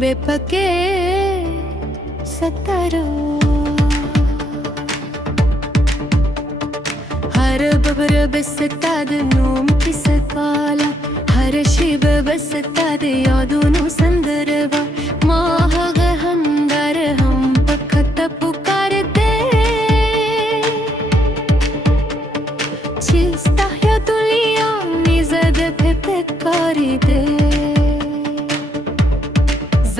बेपके सतारो हर बबर बसताद नोम किस काला हर शिब बसताद यादोनो संदरवा माह गहंदर हम पखत पुकारते चिस्ता या दुलिया निजद पे पेकारी दे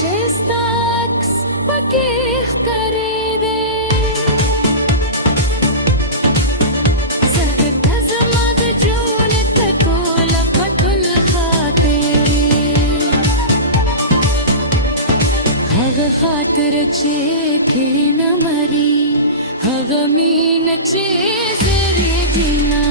Chestax pakih karide Zahid azmad junet kol qatul khatiri Hag khatir che khina mari Hag min che zeri jina